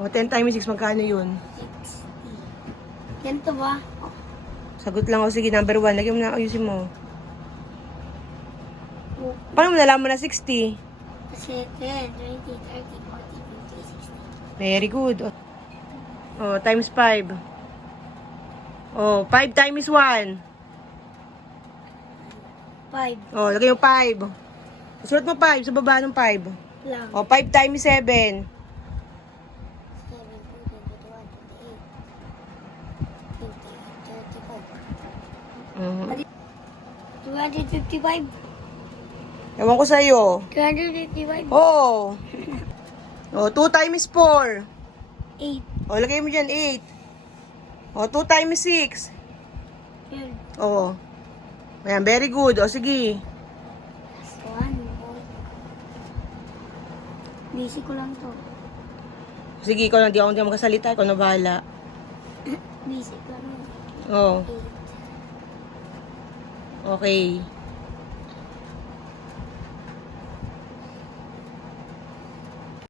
O, 10 times 6, magkano yun? 60. Ganito ba? Sagot lang ako. Sige, number 1. Lagyan mo na, ayusin mo. Oh, Paano mo nalaman na 60? kasi 10, 20, 30, 40, 50, 60. Very good. O, times 5. O, 5 times 1. 5 O, lagay mo 5. Sulat mo 5 sa baba ng 5. lang. O, 5 times 7. 7, 21, 28, 30, 255. Ewan ko sa'yo. 255. Oo. O, 2 times 4. 8. O, lagay mo dyan 8. O, 2 times 6. 12. O. Ayan, very good. O, sige. Plus 1. Basic ko lang to. Sige, ikaw na. Di ako magkasalita. Ikaw na bahala. Basic lang. O, 8. okay.